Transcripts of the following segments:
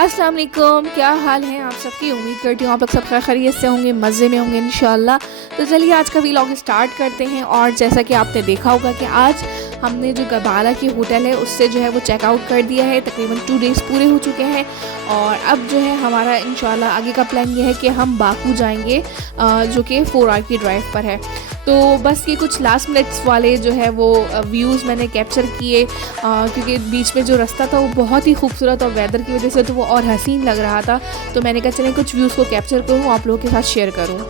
अस्सलाम वालेकुम, क्या हाल है आप सबकी। उम्मीद करती हूँ आप लोग सब खैरियत से होंगे, मज़े में होंगे इंशाल्लाह। तो चलिए आज का व्लॉग स्टार्ट करते हैं। और जैसा कि आपने देखा होगा कि आज हमने जो गबाला की होटल है उससे जो है वो चेकआउट कर दिया है। तकरीबन 2 डेज़ पूरे हो चुके हैं और अब जो है हमारा इंशाल्लाह आगे का प्लान ये है कि हम बाकू जाएंगे, जो कि 4 आवर की ड्राइव पर है। तो बस ये कुछ लास्ट मिनट्स वाले जो है वो व्यूज़ मैंने कैप्चर किए, क्योंकि बीच में जो रास्ता था वो बहुत ही खूबसूरत और वेदर की वजह से तो वो और हसीन लग रहा था। तो मैंने कहा चलें कुछ व्यूज़ को कैप्चर करूँ, आप लोगों के साथ शेयर करूँ।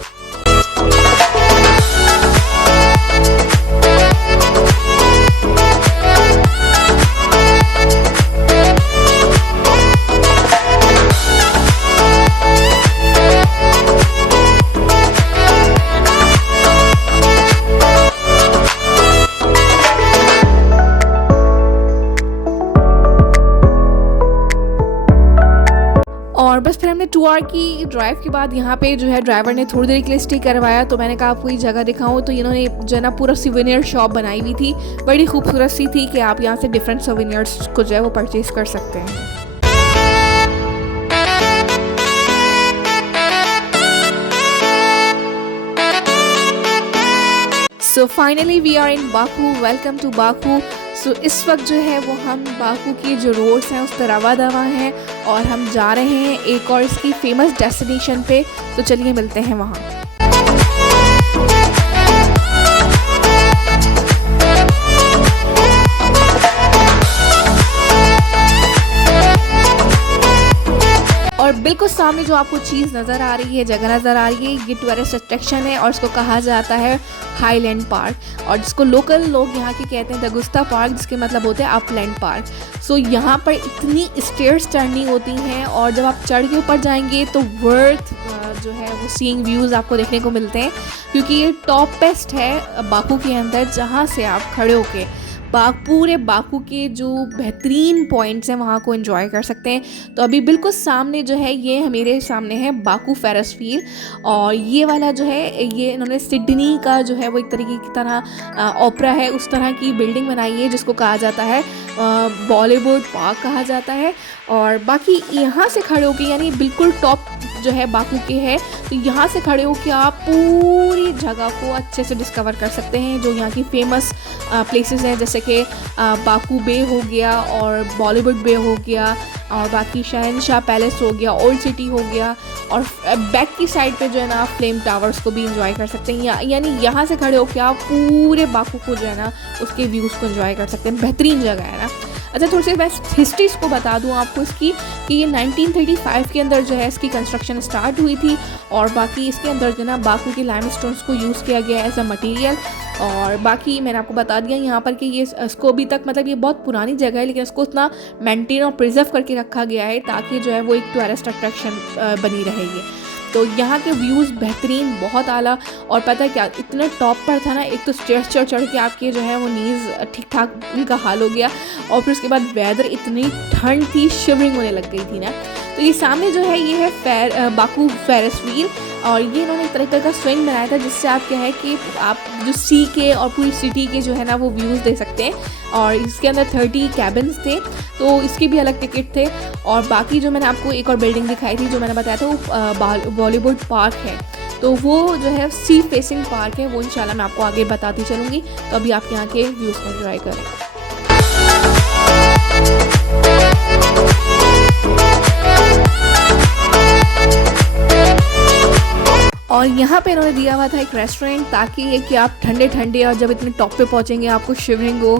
और बस फिर हमने 2 आवर की ड्राइव के बाद यहाँ पे जो है ड्राइवर ने थोड़ी देर के लिए स्टे करवाया। तो मैंने कहा आपको ये जगह दिखाऊँ, तो इन्होंने जो है ना पूरा सिवेनियर शॉप बनाई हुई थी, बड़ी खूबसूरत सी थी कि आप यहाँ से डिफरेंट सिवेनियर्स को जो है वो परचेज़ कर सकते हैं। So finally we are in Baku, welcome to Baku. So इस वक्त जो है वो हम बाकू की जो रोड्स हैं उस पर रवा दवा हैं और हम जा रहे हैं एक और इसकी फेमस डेस्टिनेशन पे। तो चलिए मिलते हैं वहाँ। और बिल्कुल सामने जो आपको चीज़ नज़र आ रही है, जगह नज़र आ रही है, ये टूरिस्ट अट्रैक्शन है और इसको कहा जाता है हाईलैंड पार्क, और जिसको लोकल लोग यहाँ के कहते हैं दगुस्ता पार्क, जिसके मतलब होते हैं अपलैंड पार्क। सो यहाँ पर इतनी स्टेयर्स चढ़नी होती हैं और जब आप चढ़ के ऊपर जाएंगे तो वर्थ जो है वो सीइंग व्यूज़ आपको देखने को मिलते हैं, क्योंकि ये टॉप बेस्ट है बाकू के अंदर, जहाँ से आप खड़े होके पूरे बाकू के जो बेहतरीन पॉइंट्स हैं वहाँ को एंजॉय कर सकते हैं। तो अभी बिल्कुल सामने जो है ये मेरे सामने है बाकू फेरस व्हील, और ये वाला जो है ये इन्होंने सिडनी का जो है वो एक तरीके की तरह ओपरा है उस तरह की बिल्डिंग बनाई है, जिसको कहा जाता है बॉलीवुड पार्क कहा जाता है। और बाकी यहाँ से खड़े होके यानी बिल्कुल टॉप जो है बाकू के है, तो यहाँ से खड़े हो के आप पूरी जगह को अच्छे से डिस्कवर कर सकते हैं। जो यहाँ की फेमस प्लेसेस हैं जैसे कि बाकू बे हो गया और बॉलीवुड बे हो गया, और बाकी शहनशाह पैलेस हो गया, ओल्ड सिटी हो गया, और बैक की साइड पे जो है ना फ्लेम टावर्स को भी इंजॉय कर सकते हैं। यानी यहाँ से खड़े होकर आप पूरे बाकू को जो है ना उसके व्यूज़ को इंजॉय कर सकते हैं। बेहतरीन जगह है ना। अच्छा, थोड़ी सी मैं हिस्ट्रीज़ को बता दूं आपको इसकी, कि ये 1935 के अंदर जो है इसकी कंस्ट्रक्शन स्टार्ट हुई थी, और बाकी इसके अंदर जो है ना बाकू के लाइमस्टोन्स को यूज़ किया गया एज अ मटीरियल। और बाकी मैंने आपको बता दिया यहाँ पर कि ये इसको अभी तक मतलब ये बहुत पुरानी जगह है, लेकिन इसको इतना मेंटेन और प्रिजर्व करके रखा गया है ताकि जो है वो एक टूरिस्ट अट्रैक्शन बनी रहेगी। तो यहाँ के व्यूज़ बेहतरीन, बहुत आला। और पता है क्या, इतने टॉप पर था ना, एक तो स्टेयर्स चढ़ के आपके जो है वो नीज़ ठीक ठाक उनका हाल हो गया, और फिर उसके बाद वेदर इतनी ठंड थी, शिवरिंग होने लग गई थी ना। तो ये सामने जो है ये है बाकू फेरस व्हील, और ये इन्होंने एक तरीके का स्विंग बनाया था जिससे आप क्या है कि आप जो सी के और पूरी सिटी के जो है ना वो व्यूज़ दे सकते हैं। और इसके अंदर 30 कैबिन्स थे, तो इसके भी अलग टिकट थे। और बाकी जो मैंने आपको एक और बिल्डिंग दिखाई थी जो मैंने बताया था वो बॉलीवुड पार्क है, तो वो जो है सी फेसिंग पार्क है, वो इंशाल्लाह मैं आपको आगे बताती चलूँगी। तो अभी आप यहाँ के व्यूज़ को एंजॉय करें। और यहाँ पे इन्होंने दिया हुआ था एक रेस्टोरेंट, ताकि ये कि आप ठंडे ठंडे और जब इतने टॉप पे पहुँचेंगे आपको शिवरिंग हो,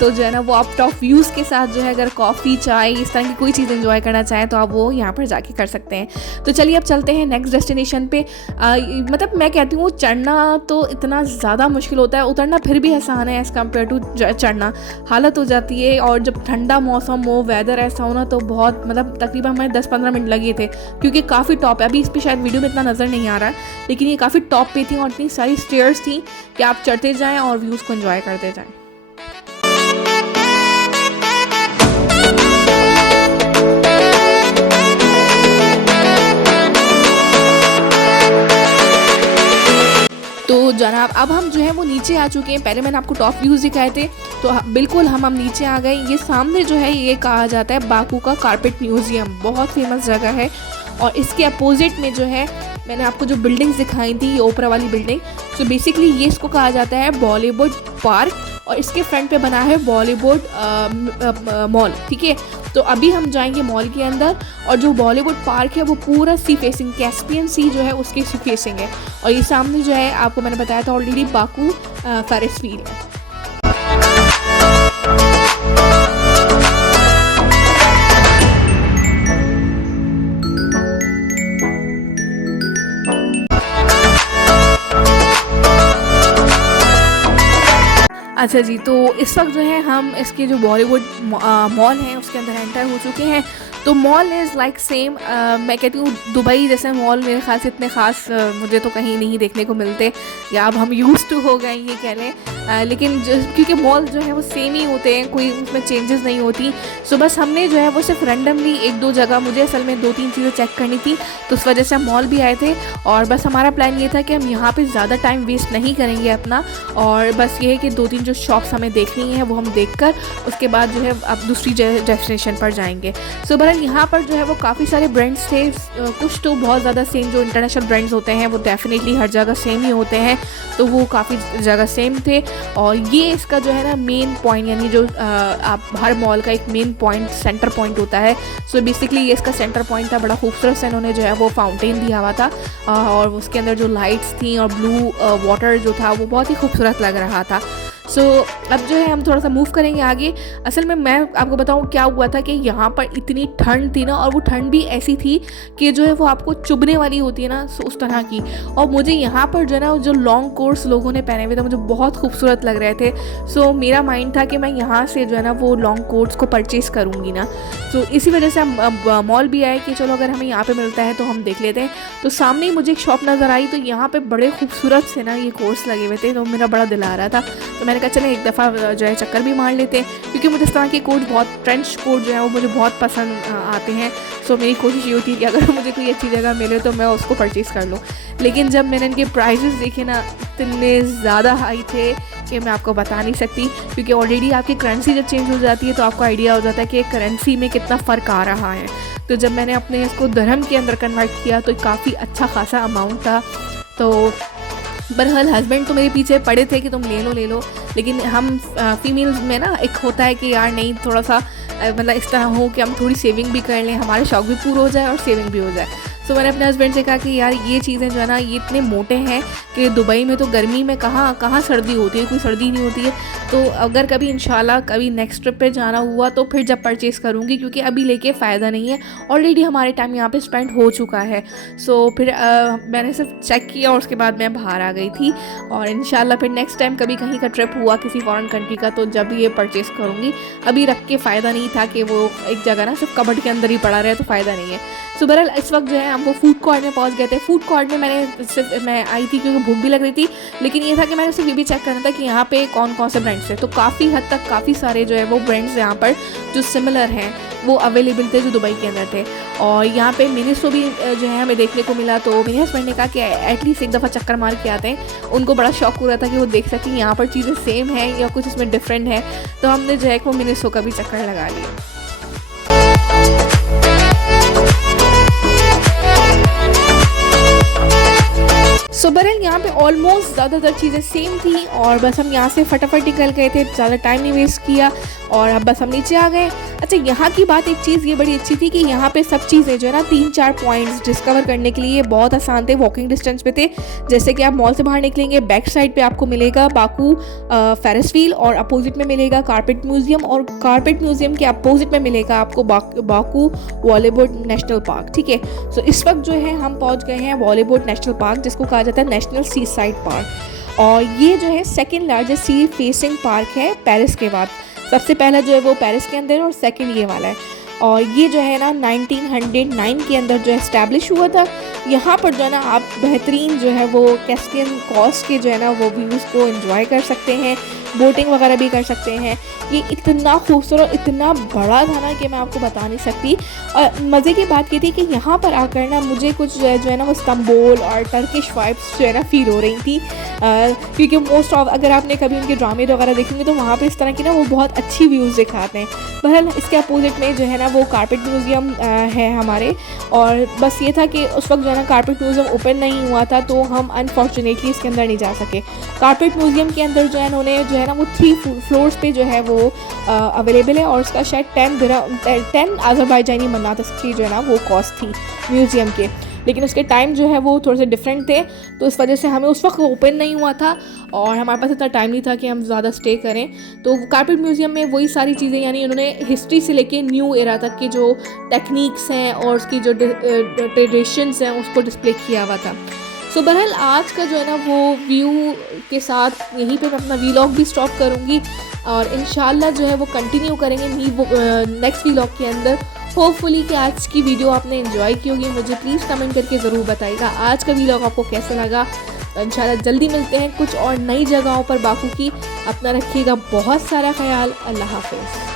तो जो है ना वो आप टॉप व्यूज़ के साथ जो है अगर कॉफ़ी चाय इस तरह की कोई चीज़ एंजॉय करना चाहें तो आप वो यहाँ पर जाके कर सकते हैं। तो चलिए अब चलते हैं नेक्स्ट डेस्टिनेशन पे। मतलब मैं कहती हूँ चढ़ना तो इतना ज़्यादा मुश्किल होता है, उतरना फिर भी आसान है एज़ कम्पेयर टू चढ़ना। हालत हो जाती है, और जब ठंडा मौसम हो, वेदर ऐसा हो ना, तो बहुत मतलब तकरीबन हमें 10-15 मिनट लगे थे, क्योंकि काफ़ी टॉप है। अभी इस पर शायद वीडियो में इतना नज़र नहीं आ रहा है, लेकिन ये काफ़ी टॉप पे थी और इतनी सारी स्टेयर्स थी कि आप चढ़ते जाएं और व्यूज़ को एंजॉय करते जाएं। जनाब अब हम जो है वो नीचे आ चुके हैं। पहले मैंने आपको टॉप व्यूज़ दिखाए थे, तो बिल्कुल हम नीचे आ गए। ये सामने जो है ये कहा जाता है बाकू का कारपेट म्यूज़ियम, बहुत फेमस जगह है। और इसके अपोजिट में जो है मैंने आपको जो बिल्डिंग्स दिखाई थी, ये ओपरा वाली बिल्डिंग, तो बेसिकली ये इसको कहा जाता है बॉलीवुड पार्क, और इसके फ्रंट पे बना है बॉलीवुड मॉल, ठीक है। तो अभी हम जाएंगे मॉल के अंदर, और जो बॉलीवुड पार्क है वो पूरा सी फेसिंग, कैस्पियन सी जो है उसकी सी फेसिंग है। और ये सामने जो है आपको मैंने बताया था ऑलरेडी बाकू फेरिस व्हील है। अच्छा जी, तो इस वक्त जो है हम इसके जो बॉलीवुड मॉल है उसके अंदर एंटर हो चुके हैं। तो मॉल इज़ लाइक सेम, मैं कहती हूँ दुबई जैसे मॉल मेरे ख्याल से इतने ख़ास मुझे तो कहीं नहीं देखने को मिलते, या अब हम यूज़ टू हो गए ये कह लें। लेकिन क्योंकि मॉल जो है वो सेम ही होते हैं, कोई उसमें चेंजेस नहीं होती। सो बस हमने जो है वो सिर्फ रैंडमली एक दो जगह, मुझे असल में 2-3 चीज़ें चेक करनी थी, तो उस वजह से हम मॉल भी आए थे। और बस हमारा प्लान ये था कि हम यहाँ पे ज़्यादा टाइम वेस्ट नहीं करेंगे अपना, और बस ये है कि 2-3 जो शॉप्स हमें देखनी है वो हम देखकर उसके बाद जो है अब दूसरी डेस्टिनेशन पर जाएंगे। सो बहरहाल यहाँ पर जो है वो काफ़ी सारे ब्रांड्स थे, कुछ तो बहुत ज़्यादा सेम, जो इंटरनेशनल ब्रांड्स होते हैं वो डेफिनेटली हर जगह सेम ही होते हैं, तो वो काफ़ी जगह सेम थे। और ये इसका जो है ना मेन पॉइंट, यानी जो आप हर मॉल का एक मेन पॉइंट, सेंटर पॉइंट होता है। सो बेसिकली ये इसका सेंटर पॉइंट था, बड़ा खूबसूरत से इन्होंने जो है वो फाउंटेन दिया हुआ था, और उसके अंदर जो लाइट्स थी और ब्लू वाटर जो था वो बहुत ही खूबसूरत लग रहा था। सो अब जो है हम थोड़ा सा मूव करेंगे आगे। असल में मैं आपको बताऊं क्या हुआ था कि यहाँ पर इतनी ठंड थी ना, और वो ठंड भी ऐसी थी कि जो है वो आपको चुभने वाली होती है ना, उस तरह की। और मुझे यहाँ पर जो है ना जो लॉन्ग कोट्स लोगों ने पहने हुए थे मुझे बहुत खूबसूरत लग रहे थे। सो मेरा माइंड था कि मैं यहाँ से जो है ना वो लॉन्ग कोट्स को परचेज़ करूँगी ना। सो इसी वजह से हम मॉल भी आए कि चलो अगर हमें यहाँ पर मिलता है तो हम देख लेते हैं। तो सामने ही मुझे एक शॉप नज़र आई, तो यहाँ पर बड़े खूबसूरत से ना ये कोट्स लगे हुए थे, तो मेरा बड़ा दिल आ रहा था। तो मैंने कहा चले एक दफ़ा जो है चक्कर भी मार लेते हैं, क्योंकि मुझे इस तरह के कोट बहुत, ट्रेंच कोट जो है वो मुझे बहुत पसंद आते हैं। सो मेरी कोशिश ये होती है कि अगर मुझे कोई अच्छी जगह मिले तो मैं उसको परचेज़ कर लूँ। लेकिन जब मैंने इनके प्राइसेस देखे ना, इतने ज़्यादा हाई थे कि मैं आपको बता नहीं सकती, क्योंकि ऑलरेडी आपकी करेंसी जब चेंज हो जाती है तो आपको आइडिया हो जाता है कि करेंसी में कितना फ़र्क आ रहा है। तो जब मैंने अपने इसको दरहम के अंदर कन्वर्ट किया तो काफ़ी अच्छा खासा अमाउंट था। तो बहरहाल हस्बैंड तो मेरे पीछे पड़े थे कि तुम ले लो, लेकिन हम फीमेल्स में ना एक होता है कि यार नहीं, थोड़ा सा मतलब इस तरह हो कि हम थोड़ी सेविंग भी कर लें, हमारे शौक भी पूरा हो जाए और सेविंग भी हो जाए। तो मैंने अपने हस्बैंड से कहा कि यार ये चीज़ें जो है ना ये इतने मोटे हैं कि दुबई में तो गर्मी में कहाँ सर्दी होती है, कोई सर्दी नहीं होती है। तो अगर कभी इंशाल्लाह कभी नेक्स्ट ट्रिप पे जाना हुआ तो फिर जब परचेज़ करूँगी, क्योंकि अभी लेके फ़ायदा नहीं है, ऑलरेडी हमारे टाइम यहाँ पे स्पेंड हो चुका है। सो फिर मैंने सिर्फ चेक किया और उसके बाद मैं बाहर आ गई थी। और इंशाल्लाह फिर नेक्स्ट टाइम कभी कहीं का ट्रिप हुआ किसी फॉरेन कंट्री का तो जब ये परचेज़ करूँगी। अभी रख के फ़ायदा नहीं था कि वो एक जगह ना सिर्फ कबर्ड के अंदर ही पड़ा रहे, तो फ़ायदा नहीं है। सो बहरहाल इस वक्त जो है हम वो फूड कोर्ट में पहुंच गए थे। फूड कोर्ट में मैं आई थी क्योंकि भूख भी लग रही थी, लेकिन ये था कि मैंने सिर्फ ये भी चेक करना था कि यहाँ पे कौन कौन से ब्रांड्स थे। तो काफ़ी हद तक काफ़ी सारे जो है वो ब्रांड्स यहाँ पर जो सिमिलर हैं वो अवेलेबल थे जो दुबई के अंदर थे। और यहाँ पे मिनिसो भी जो है हमें देखने को मिला। तो मेरे हस्बैंड ने कहा कि एटलीस्ट एक दफ़ा चक्कर मार के आते हैं, उनको बड़ा शौक हो रहा था कि वो देख सकें यहाँ पर चीज़ें सेम हैं या कुछ इसमें डिफरेंट है। तो हमने जो है वो मिनिसो का भी चक्कर लगा लिया। सो बहरहाल यहाँ पे ऑलमोस्ट ज़्यादातर चीज़ें सेम थी और बस हम यहाँ से फटाफट निकल गए थे, ज़्यादा टाइम नहीं वेस्ट किया और अब बस हम नीचे आ गए। अच्छा, यहाँ की बात एक चीज़ ये बड़ी अच्छी थी कि यहाँ पे सब चीज़ें जो है ना 3-4 पॉइंट्स डिस्कवर करने के लिए बहुत आसान थे, वॉकिंग डिस्टेंस पे थे। जैसे कि आप मॉल से बाहर निकलेंगे, बैक साइड पे आपको मिलेगा बाकू फेरिस व्हील और अपोजिट में मिलेगा कारपेट म्यूजियम, और कारपेट म्यूजियम के अपोजिट में मिलेगा आपको बाकू बॉलीवुड नेशनल पार्क। ठीक है, सो इस वक्त जो है हम पहुँच गए हैं बॉलीवुड नेशनल पार्क, जिसको कहा जाता है नेशनल सी साइड पार्क। और ये जो है second largest sea facing park है पेरिस के बाद। सबसे पहला जो है वो पेरिस के अंदर और सेकंड ये वाला है। और ये जो है ना 1909 के अंदर जो एस्टैब्लिश हुआ था यहाँ पर जो है ना आप बेहतरीन जो है वो कैस्पियन कॉस्ट के जो है ना वो व्यूज़ को एंजॉय कर सकते हैं, बोटिंग वगैरह भी कर सकते हैं। ये इतना खूबसूरत और इतना बड़ा था ना कि मैं आपको बता नहीं सकती। और मज़े की बात ये थी कि यहाँ पर आकर ना मुझे कुछ जो है ना वो इस्तांबुल और टर्किश वाइब्स जो है ना फ़ील हो रही थी, क्योंकि मोस्ट ऑफ अगर आपने कभी उनके ड्रामे वगैरह देखेंगे तो वहाँ पर इस तरह की ना वो बहुत अच्छी व्यूज़ दिखाते हैं। बहरहाल इसके अपोजिट में जो है ना वो कारपेट म्यूज़ियम है हमारे, और बस ये था कि उस वक्त जो है ना कारपेट म्यूज़ियम ओपन नहीं हुआ था तो हम अनफॉर्चुनेटली इसके अंदर नहीं जा सके। कारपेट म्यूज़ियम के अंदर जो है उन्होंने जो है ना वो 3 फ्लोर्स पे जो है वो अवेलेबल है, और उसका शायद 10 अज़रबैजानी मनात की जो है ना वो कॉस्ट थी म्यूज़ियम के। लेकिन उसके टाइम जो है वो थोड़े से डिफरेंट थे, तो इस वजह से हमें उस वक्त ओपन नहीं हुआ था और हमारे पास इतना टाइम नहीं था कि हम ज़्यादा स्टे करें। तो कारपेट म्यूज़ियम में वही सारी चीज़ें, यानी उन्होंने हिस्ट्री से लेके न्यू एरा तक के जो टेक्निक्स हैं और उसकी जो ट्रेडिशंस हैं उसको डिस्प्ले किया हुआ था। सो बहरहाल आज का जो है ना वो व्यू के साथ यहीं पे मैं अपना वीलॉग भी स्टॉप करूँगी, और इंशाल्लाह जो है वो कंटिन्यू करेंगे नेक्स्ट वीलॉग के अंदर। होपफुली कि आज की वीडियो आपने एंजॉय की होगी। मुझे प्लीज़ कमेंट करके ज़रूर बताइएगा आज का वीलॉग आपको कैसा लगा। इंशाल्लाह जल्दी मिलते हैं कुछ और नई जगहों पर बाकू की। अपना रखिएगा बहुत सारा ख्याल। अल्लाह हाफ़िज़।